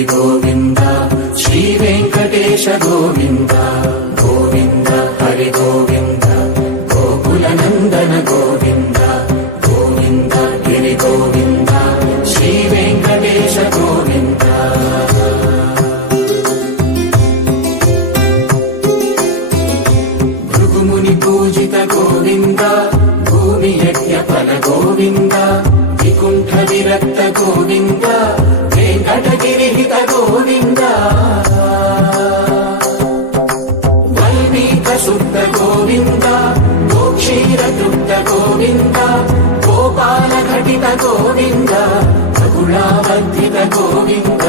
హరి గోవింద శ్రీ వెంకటేశ గోవింద గోవింద హరి గోవింద గోకుల నందన గోవింద గోవింద గిరి గోవింద శ్రీ వెంకటేశ గోవింద భృగుముని పూజిత గోవింద భూమి యజ్ఞ ఫల గోవింద వికుంఠ విరక్త గోవింద వెంకటగిరిహిత గోవింద వల్మీక శుద్ధ గోవింద గోక్షీర తృప్త గోవింద గోపాల ఘటిత గోవింద బహుళావర్ధిత గోవింద